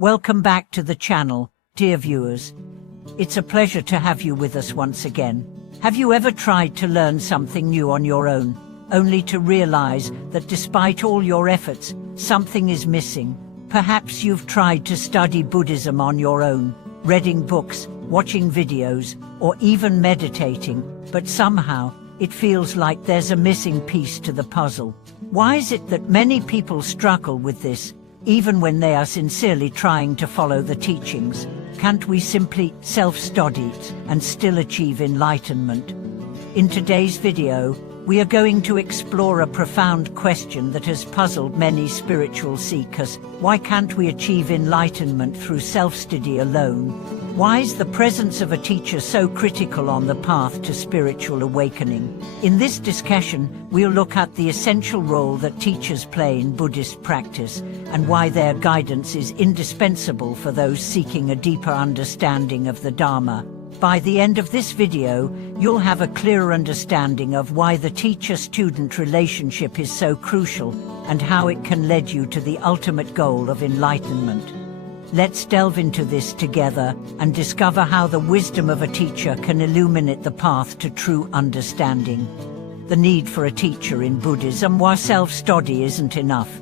Welcome back to the channel, dear viewers. It's a pleasure to have you with us once again. Have you ever tried to learn something new on your own, only to realize that despite all your efforts, something is missing? Perhaps you've tried to study Buddhism on your own, reading books, watching videos, or even meditating, but somehow, it feels like there's a missing piece to the puzzle. Why is it that many people struggle with this, even when they are sincerely trying to follow the teachings? Can't we simply self-study it and still achieve enlightenment? In today's video, we are going to explore a profound question that has puzzled many spiritual seekers. Why can't we achieve enlightenment through self-study alone? Why is the presence of a teacher so critical on the path to spiritual awakening? In this discussion, we'll look at the essential role that teachers play in Buddhist practice and why their guidance is indispensable for those seeking a deeper understanding of the Dharma. By the end of this video, you'll have a clearer understanding of why the teacher-student relationship is so crucial and how it can lead you to the ultimate goal of enlightenment. Let's delve into this together and discover how the wisdom of a teacher can illuminate the path to true understanding. The need for a teacher in Buddhism. Why self-study isn't enough.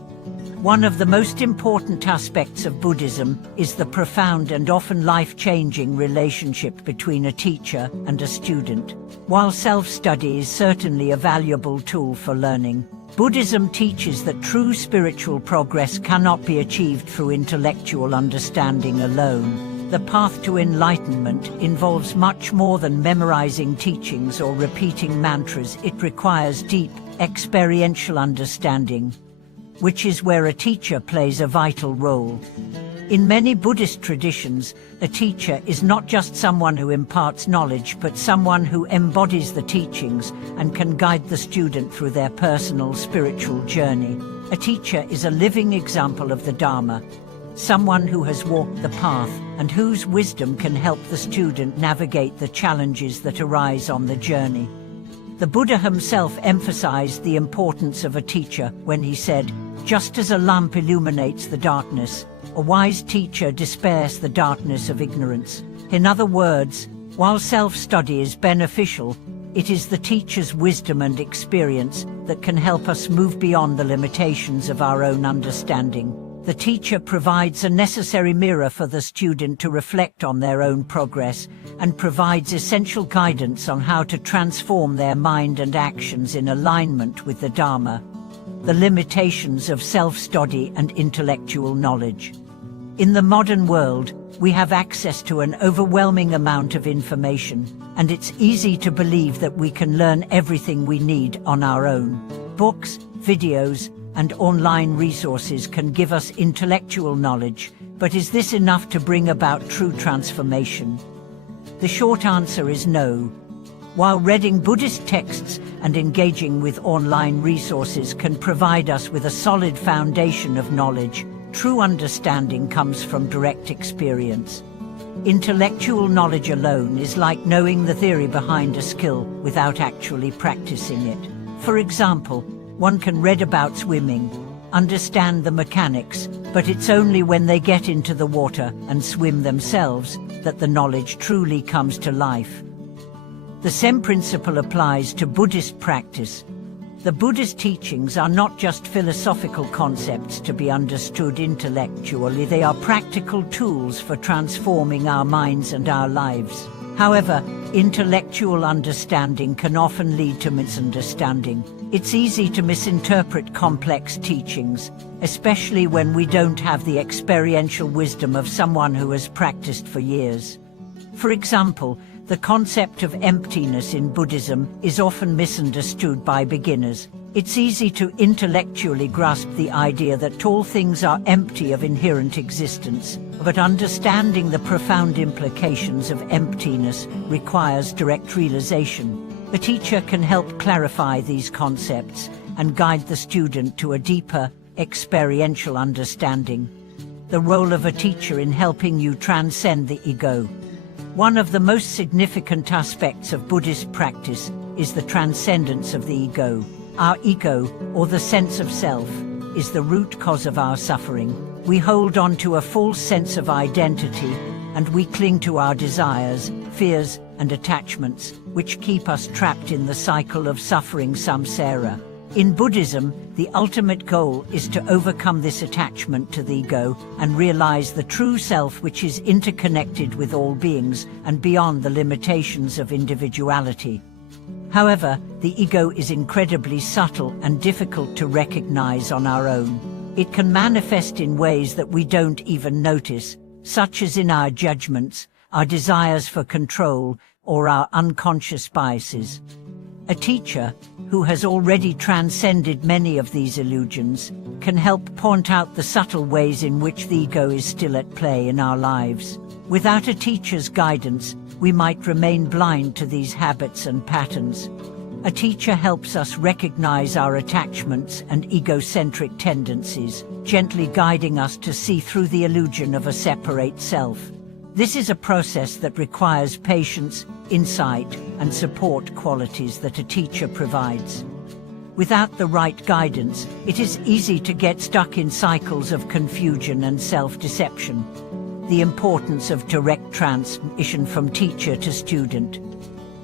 One of the most important aspects of Buddhism is the profound and often life-changing relationship between a teacher and a student. While self-study is certainly a valuable tool for learning, Buddhism teaches that true spiritual progress cannot be achieved through intellectual understanding alone. The path to enlightenment involves much more than memorizing teachings or repeating mantras. It requires deep, experiential understanding, which is where a teacher plays a vital role. In many Buddhist traditions, a teacher is not just someone who imparts knowledge, but someone who embodies the teachings and can guide the student through their personal spiritual journey. A teacher is a living example of the Dharma, someone who has walked the path and whose wisdom can help the student navigate the challenges that arise on the journey. The Buddha himself emphasized the importance of a teacher when he said, "Just as a lamp illuminates the darkness, a wise teacher dispels the darkness of ignorance." In other words, while self-study is beneficial, it is the teacher's wisdom and experience that can help us move beyond the limitations of our own understanding. The teacher provides a necessary mirror for the student to reflect on their own progress and provides essential guidance on how to transform their mind and actions in alignment with the Dharma. The limitations of self-study and intellectual knowledge. In the modern world, we have access to an overwhelming amount of information, and it's easy to believe that we can learn everything we need on our own. Books, videos, and online resources can give us intellectual knowledge, but is this enough to bring about true transformation? The short answer is no. While reading Buddhist texts and engaging with online resources can provide us with a solid foundation of knowledge, true understanding comes from direct experience. Intellectual knowledge alone is like knowing the theory behind a skill without actually practicing it. For example, one can read about swimming, understand the mechanics, but it's only when they get into the water and swim themselves that the knowledge truly comes to life. The same principle applies to Buddhist practice. The Buddhist teachings are not just philosophical concepts to be understood intellectually, they are practical tools for transforming our minds and our lives. However, intellectual understanding can often lead to misunderstanding. It's easy to misinterpret complex teachings, especially when we don't have the experiential wisdom of someone who has practiced for years. For example, the concept of emptiness in Buddhism is often misunderstood by beginners. It's easy to intellectually grasp the idea that all things are empty of inherent existence, but understanding the profound implications of emptiness requires direct realization. A teacher can help clarify these concepts and guide the student to a deeper, experiential understanding. The role of a teacher in helping you transcend the ego. One of the most significant aspects of Buddhist practice is the transcendence of the ego. Our ego, or the sense of self, is the root cause of our suffering. We hold on to a false sense of identity, and we cling to our desires, fears, and attachments, which keep us trapped in the cycle of suffering samsara. In Buddhism, the ultimate goal is to overcome this attachment to the ego and realize the true self, which is interconnected with all beings and beyond the limitations of individuality. However, the ego is incredibly subtle and difficult to recognize on our own. It can manifest in ways that we don't even notice, such as in our judgments, our desires for control, or our unconscious biases. A teacher, who has already transcended many of these illusions, can help point out the subtle ways in which the ego is still at play in our lives. Without a teacher's guidance, we might remain blind to these habits and patterns. A teacher helps us recognize our attachments and egocentric tendencies, gently guiding us to see through the illusion of a separate self. This is a process that requires patience, insight, and support, qualities that a teacher provides. Without the right guidance, it is easy to get stuck in cycles of confusion and self-deception. The importance of direct transmission from teacher to student.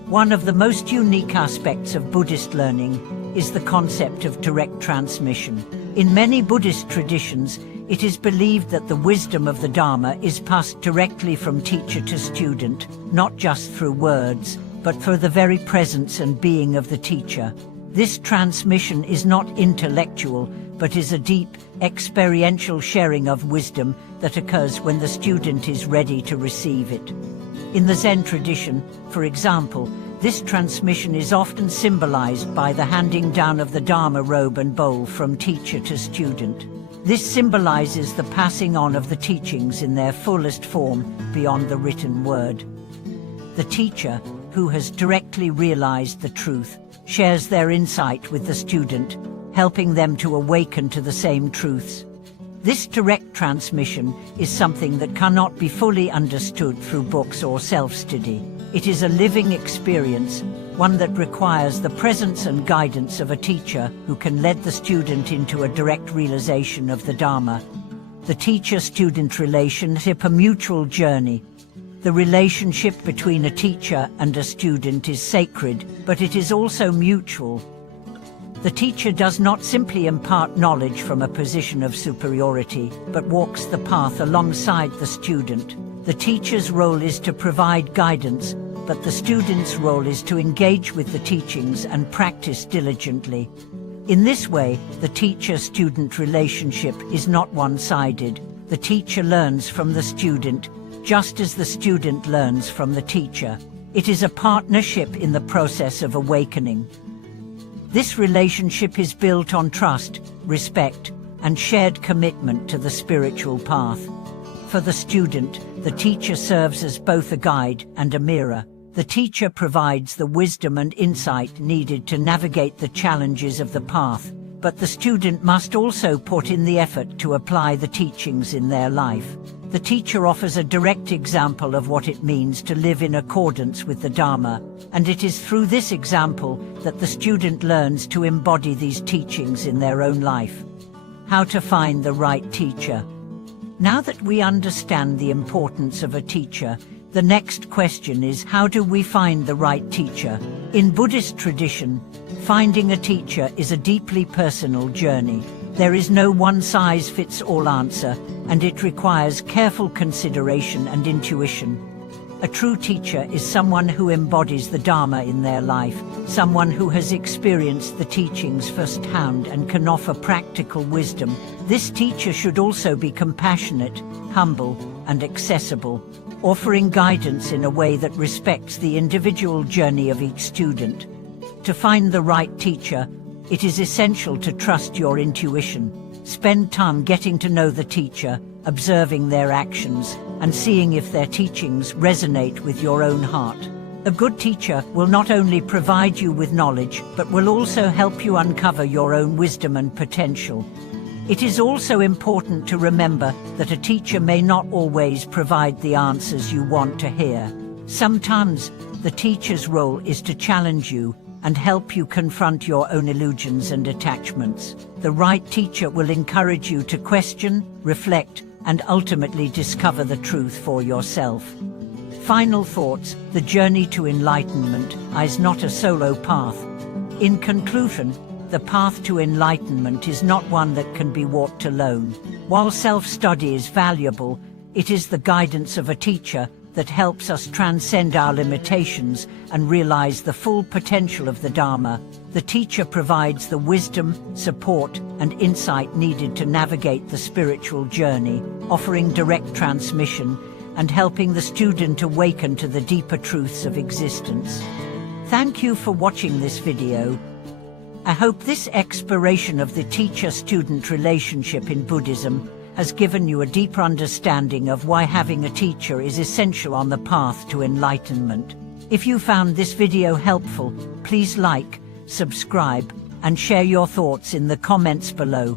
One of the most unique aspects of Buddhist learning is the concept of direct transmission. In many Buddhist traditions, it is believed that the wisdom of the Dharma is passed directly from teacher to student, not just through words, but through the very presence and being of the teacher. This transmission is not intellectual, but is a deep, experiential sharing of wisdom that occurs when the student is ready to receive it. In the Zen tradition, for example, this transmission is often symbolized by the handing down of the Dharma robe and bowl from teacher to student. This symbolizes the passing on of the teachings in their fullest form beyond the written word. The teacher, who has directly realized the truth, shares their insight with the student, helping them to awaken to the same truths. This direct transmission is something that cannot be fully understood through books or self-study. It is a living experience, one that requires the presence and guidance of a teacher who can lead the student into a direct realization of the Dharma. The teacher-student relationship, a mutual journey. The relationship between a teacher and a student is sacred, but it is also mutual. The teacher does not simply impart knowledge from a position of superiority, but walks the path alongside the student. The teacher's role is to provide guidance, but the student's role is to engage with the teachings and practice diligently. In this way, the teacher-student relationship is not one-sided. The teacher learns from the student, just as the student learns from the teacher. It is a partnership in the process of awakening. This relationship is built on trust, respect, and shared commitment to the spiritual path. For the student, the teacher serves as both a guide and a mirror. The teacher provides the wisdom and insight needed to navigate the challenges of the path, but the student must also put in the effort to apply the teachings in their life. The teacher offers a direct example of what it means to live in accordance with the Dharma, and it is through this example that the student learns to embody these teachings in their own life. How to find the right teacher. Now that we understand the importance of a teacher, the next question is, how do we find the right teacher? In Buddhist tradition, finding a teacher is a deeply personal journey. There is no one-size-fits-all answer, and it requires careful consideration and intuition. A true teacher is someone who embodies the Dharma in their life, someone who has experienced the teachings firsthand and can offer practical wisdom. This teacher should also be compassionate, humble, and accessible, offering guidance in a way that respects the individual journey of each student. To find the right teacher, it is essential to trust your intuition. Spend time getting to know the teacher, observing their actions, and seeing if their teachings resonate with your own heart. A good teacher will not only provide you with knowledge, but will also help you uncover your own wisdom and potential. It is also important to remember that a teacher may not always provide the answers you want to hear. Sometimes, the teacher's role is to challenge you and help you confront your own illusions and attachments. The right teacher will encourage you to question, reflect, and ultimately discover the truth for yourself. Final thoughts: the journey to enlightenment is not a solo path. In conclusion, the path to enlightenment is not one that can be walked alone. While self-study is valuable, it is the guidance of a teacher that helps us transcend our limitations and realize the full potential of the Dharma. The teacher provides the wisdom, support, and insight needed to navigate the spiritual journey, offering direct transmission and helping the student awaken to the deeper truths of existence. Thank you for watching this video. I hope this exploration of the teacher-student relationship in Buddhism has given you a deeper understanding of why having a teacher is essential on the path to enlightenment. If you found this video helpful, please like, subscribe, and share your thoughts in the comments below.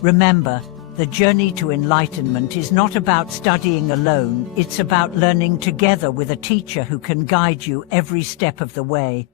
Remember, the journey to enlightenment is not about studying alone, it's about learning together with a teacher who can guide you every step of the way.